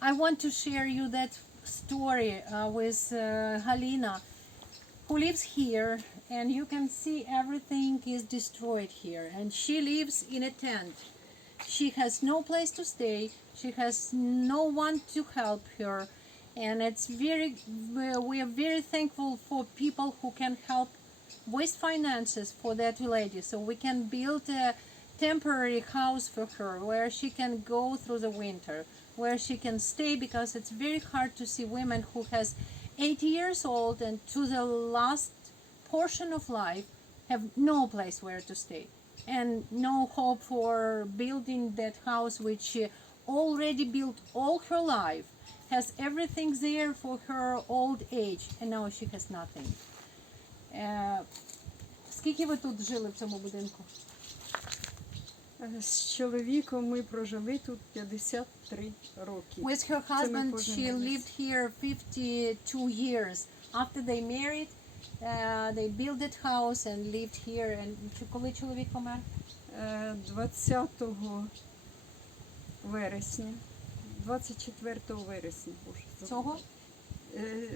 I want to share you that story with Helena, who lives here, and you can see everything is destroyed here, and she lives in a tent. She has no place to stay, she has no one to help her, and we are very thankful for people who can help with finances for that lady, so we can build a temporary house for her where she can go through the winter, where she can stay, because it's very hard to see women who has 80 years old and to the last portion of life have no place where to stay and no hope for building that house which she already built all her life, has everything there for her old age, and now she has nothing. Скільки ви тут жили в цьому будинку? З чоловіком ми прожили тут 53 роки. With her husband she lived here 52 years. After they married, they built that house and lived here. And коли чоловік помер? 20 вересня. 24 вересня. Цього?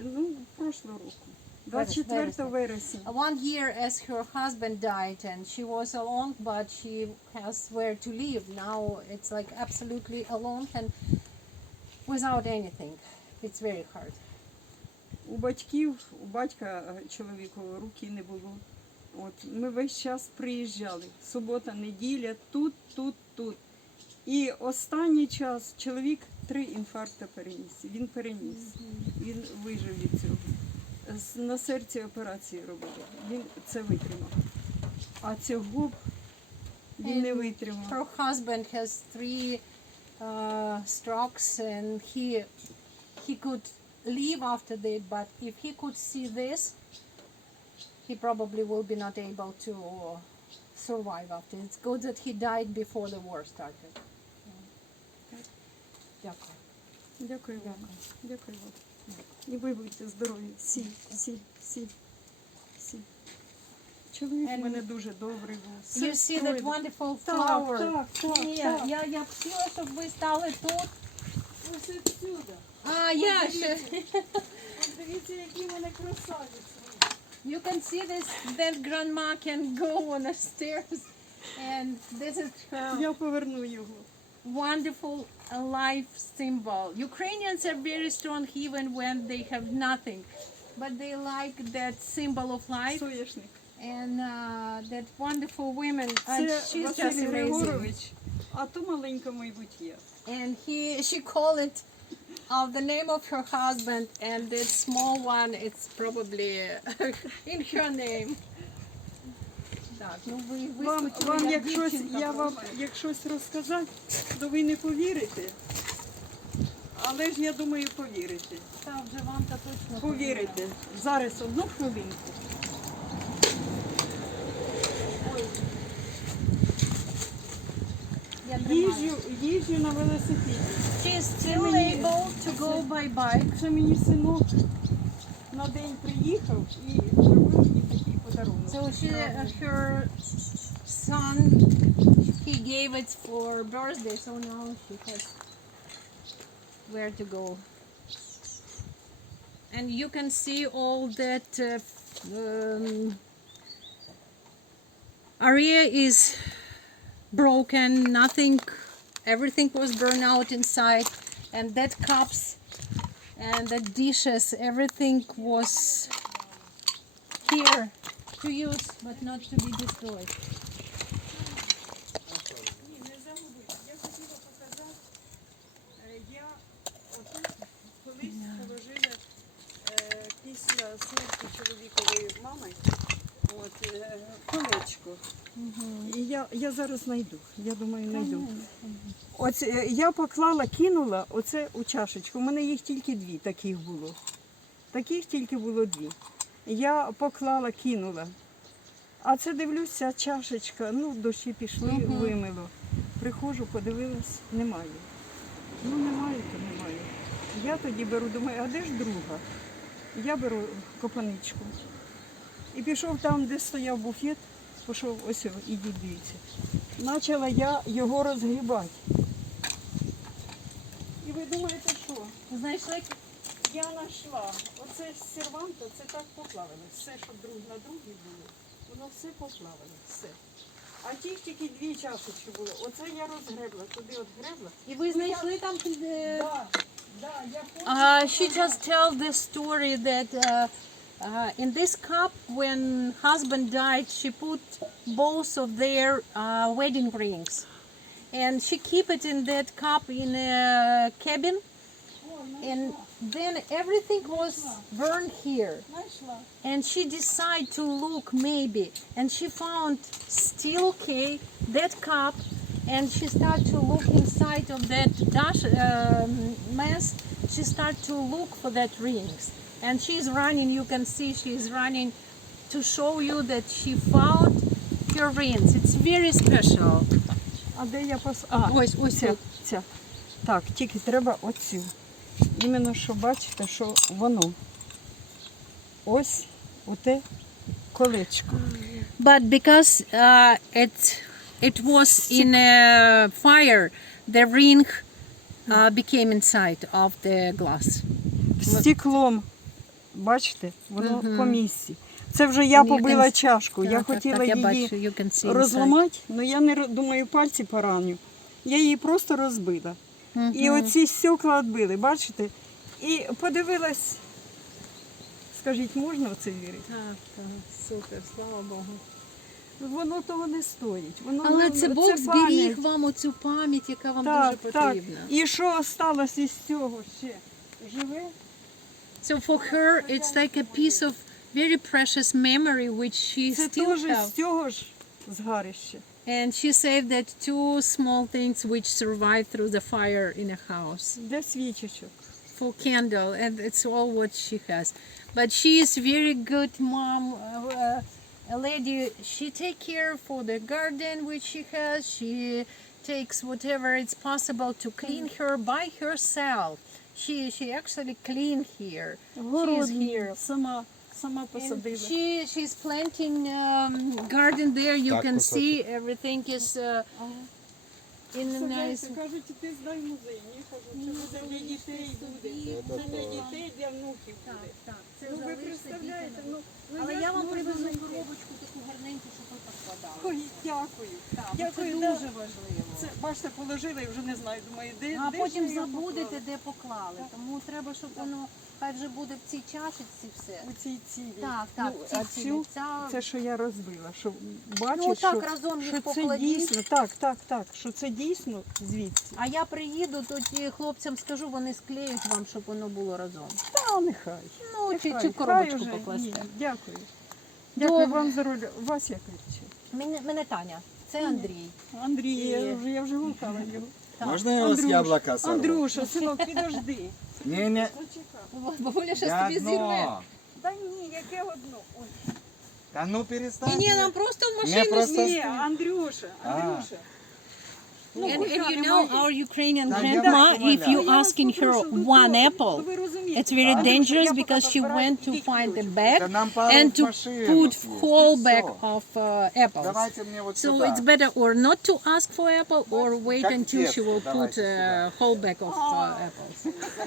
Ну, прошлого року. 24 вересня. 1 year as her husband died, and she was alone, but she has where to live. Now it's like absolutely alone and without anything. It's very hard. У батька чоловікового руки не було. От, ми весь час приїжджали. Субота, неділя, тут. І останній час чоловік 3 інфаркти переніс. Він переніс. Він вижив від цього. На серці операції робили. Він це витримав. А цього б він не витримав. Her husband has 3 strokes, and he could leave after that, but if he could see this, he probably will be not able to survive after. It's good that he died before the war started. Дякую. Дякую вам. Дякую вам. І ви будьте здорові. Всі. Чоловік у мене дуже добрий був. You see that wonderful flower? Я б хотіла, щоб ви стали тут. Ось відсюди. Дивіться, які в мене красавиці. You can see this, that grandma can go on the stairs, and this is her Я поверну його. wonderful life symbol. Ukrainians are very strong even when they have nothing, but they like that symbol of life Соняшник. and that wonderful woman. And Це she's just Василь amazing. Григорович, а то маленька, мабуть, я. And she called it of the name of her husband, and the small one, it's probably in her name. Так, ну ви Вам як щось розказати, то ви не повірите. Але ж я думаю, повірите. Так, вже вам то точно Повірите. Зараз одну хвилинку. Їжджу на велосипеді. She is still able to go by bike. Це мені синок на день приїхав і зробив мені такий подарунок. So her son, he gave it for birthday, so now she has where to go. And you can see all that area is broken, everything was burned out inside, and that cups and the dishes, everything was here to use, but not to be destroyed. Не забудь, я хотіла показати, я отут колись положила після смерті чоловікової мами колечко. І я зараз знайду, я думаю, знайду. Оце, я поклала, кинула оце у чашечку, у мене їх тільки 2 таких було. Таких тільки було 2. Я поклала, кинула. А це дивлюся, чашечка, ну, дощі пішли, вимило. Приходжу, подивилась, немає. Ну, немає, то немає. Я тоді беру, думаю, а де ж друга? Я беру копаничку. І пішов там, де стояв буфет, пішов, ось, ідіть, дивіться. Почала я його розгрібати. І ви ви думаєте, що? Знайшли? Я знайшла. Оце з серванта, це так поплавили. Все, що друг на другій було, воно все поплавили, все. А тільки дві чашечки були. Оце я розгребла, туди от гребла. І ви знайшли там? Да, я хочу. She just tell the story that in this cup, when husband died, she put both of their wedding rings, and she keep it in that cup in a cabin, and then everything was burned here. Знайшла. And she decided to look maybe, and she found still that cup, and she started to look inside of that mess. She started to look for that rings, and she's running. You can see she's running to show you that she found her rings. It's very special. А де я Ось ця, тут. ця. Так, тільки треба оцю. Іменно, що бачите, що воно. Ось оте колечко. But because it was in a fire, the ring became inside of the glass. Стеклом, бачите, воно по місці. Це вже я побила чашку. Я хотіла я її бачу, you can see inside. розламати, але я не думаю, пальці пораню. Я її просто розбила. І оці стекла відбили, бачите? І подивилась, скажіть, можна в це вірити? Так, супер, слава Богу. Воно того не стоїть. Воно Але це Бог зберіг пам'ять. вам оцю пам'ять, яка вам Так, дуже так. потрібна. І що сталося із цього ще? Живе? So for her, it's like a piece of very precious memory which she Це still теж have. з цього ж згарища. And she saved that two small things which survived through the fire in a house Для свічечок. for candle, and it's all what she has. But she is very good mom, a lady. She take care for the garden which she has. She takes whatever it's possible to clean her by herself. She actually clean here. Город She's here. Сама And посадила. she's planting garden there. You Так, can кусочек. see everything is in a nice. Кажуть, ти здай музей. Ні, кажу, це буде для дітей буде. Це для дітей, для внуків буде. Так, це Ну ви залишиться представляєте, дітям. Але як я вам можна привезу знайти? коробочку таку гарненьку, щоб ви поскладали. Ой, дякую. Так, Дякую, це да. дуже важливо. Це, бачите, положила і вже не знаю, думаю, де А де потім ж я його забудете, поклала? де поклали. Тому треба, щоб воно хай вже буде в цій чашечці все. У цій цілі. Так, так, Ну, ці а цілі. цю, Ця- це, що я розбила, що бачиш, Ну так, що, разом їх що це покладіть. дійсно, так, що це дійсно звідси. А я приїду, тоді хлопцям скажу, вони склеють вам, щоб воно було разом. Та нехай. Ну, чи Нехай, в коробочку хай уже. покласти. Ні, дякую. Дякую Добре. вам за роль. Вас як ще? Мене Таня, це Андрій. Андрій, я вже гукала його. Можна я у вас Андрюш, яблука сорву? Андрюша, синок, підожди. Ні, Почекай. Бабуля щас я тобі зірве. одно. Та ні, яке одно. Ой. Та ну перестань. Ні, нам просто в Ні, машину просто- Ні, Андрюша. And you know our Ukrainian Так, grandma, я if you asking her one apple, Ви розумієте. it's very Андрюша, dangerous я because поки she позбираю, went to ідіть find a ключ. bag Та нам пару and в to машину put съесть, whole и bag всё. of apples. Давайте мне вот So сюда. it's better or not to ask for apple or wait Как until she детство, will put давайте a whole bag of apples.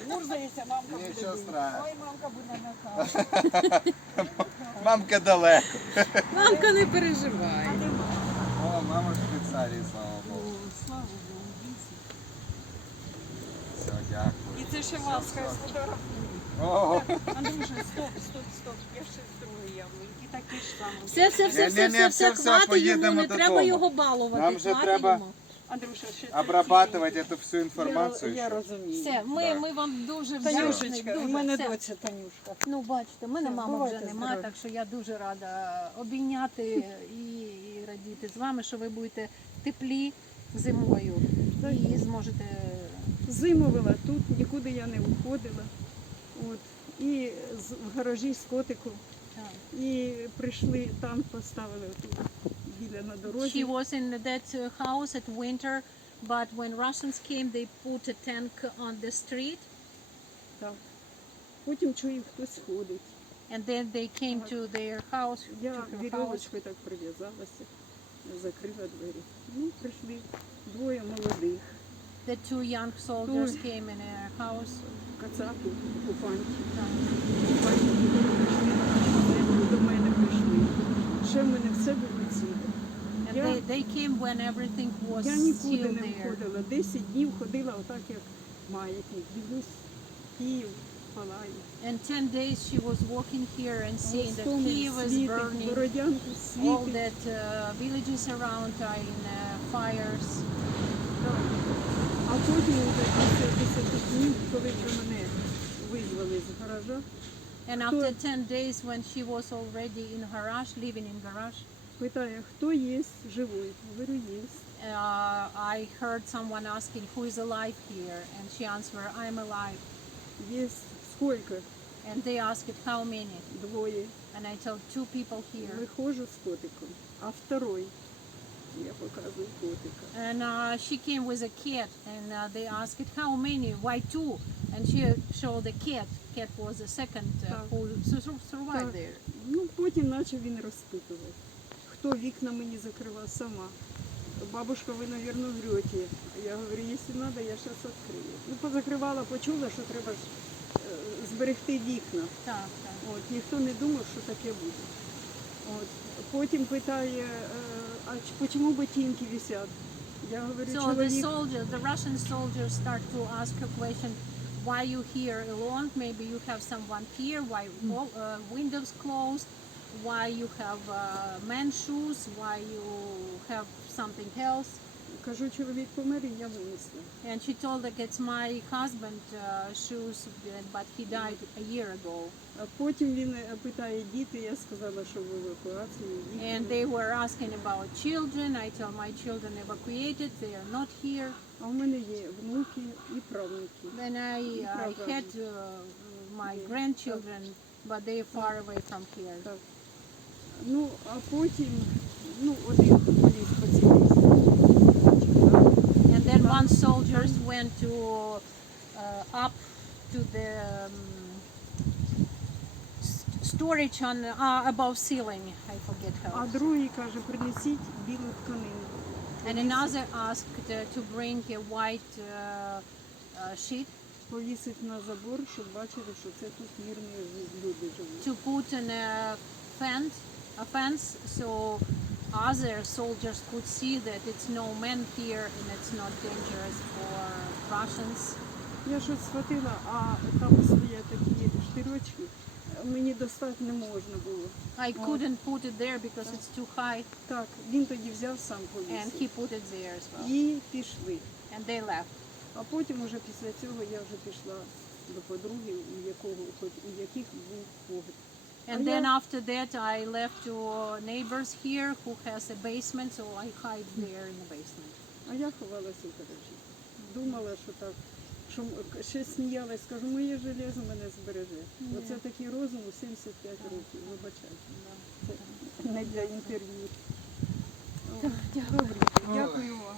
Замурзається, мамка Ні, буде що бити. страшно. Ой, мамка буде накати. Мамка далеко. Мамка, не переживай. О, мама в Швейцарії, слава Богу. Слава Богу, дійсно. Все, дякую. І це ще маска сфотографує. О, Андрюша, стоп. Я ще з другої яблуньки, такі ж самі. Все, все, хватить йому, поїдемо не треба додому. його балувати. Нам же хватить треба йому. Андрюша, ще це обрабатывать эту всю Я информацию. еще. розумію. Все, Да. ми вам дуже вдячні. Танюшечка, у дуже. мене Все. доця Танюшка. Ну, бачите, в мене Все, мами бувайте вже нема, здорові. так що я дуже рада обійняти і радіти з вами, що ви будете теплі зимою і зможете. Зимувала тут, нікуди я не уходила. От. І в гаражі з котиком. Так. І прийшли, танк поставили тут біля на дорозі. She was in that house at winter, but when Russians came, they put a tank on the street, Так. Потім чую, хтось ходить. and then they came to their house, Я to her house. вірьовочкою так прив'язалася, закрила двері. Ну, прийшли двоє молодих. The two young soldiers came in a house. Кацапи, окупанти. Uh, Окупанти, які прийшли на нашу землю, до мене прийшли. Ще в мене все було ціле. and Я, they came when everything was я нікуди still не there. входила. 10 днів ходила отак, як маятник. Дивлюсь, Київ палає. And 10 days she was walking here and seeing that Гостомель Kiev is світить, burning. Бородянку All світить. that villages around are in fires. Так. А потім вже після 10 днів, коли вже мене визвали з гаража, And after 10 days when she was already in garage, living in garage, питає, хто є живий? Говорю, є. I heard someone asking who is alive here, and she answered, I'm alive. Є скільки? And they asked how many, Двоє. and I told 2 people here. Виходжу з котиком, а второй, я показую котика. And she came with a cat, and they asked how many, why 2? And she showed the cat. Cat was the second who survived Так. there. Ну, потім почав він розпитувати, хто вікна мені закривав сама. Бабушка, ви, мабуть, врете. Я говорю, якщо треба, я зараз відкрию. Ну, позакривала, почула, що треба ж зберегти вікна. Так, так. От, ніхто не думав, що таке буде. От. Потім питає, а чому ботинки висять? Я говорю, So the чоловік, soldiers, the Russian soldiers start to ask a question, why you here alone? Maybe you have someone here, why windows closed, why you have men's shoes, why you have something else. кажу, чоловік помер, і я винесла. And she told like it's my husband shoes, but he died a year ago. А потім він питає діти, я сказала, що в евакуації. And they were asking about children. I tell my children evacuated, they are not here. А в мене є внуки і правнуки. Then I had my grandchildren, but they are far away from here. Так. Ну, а потім, ну, один поліз поцілився. And then one soldiers went to up to the storage on above ceiling. I forget А how. другий каже, принесіть білу тканину. And another asked to bring a white sheet Повісить на забор, щоб бачили, що це тут мирні люди живуть. to put in a fence, so other soldiers could see that it's no men here and it's not dangerous for Russians. Я щось схватила, а там стоять такі штирочки, мені достати не можна було. I couldn't put it there because it's too high, Так, він тоді взяв сам and повісив. he put it there as well. І пішли. And they left. А потім уже після цього я вже пішла до подруги, у яких був погріб. And then after that I left to neighbors here who has a basement, so I hide there in the basement. А я ховалася в гаражі. Думала, що так, що ще сміялась, кажу, моє железо мене збереже. Оце такий розум у 75 років, вибачайте. Це не для інтерв'ю. Добре, дякую вам.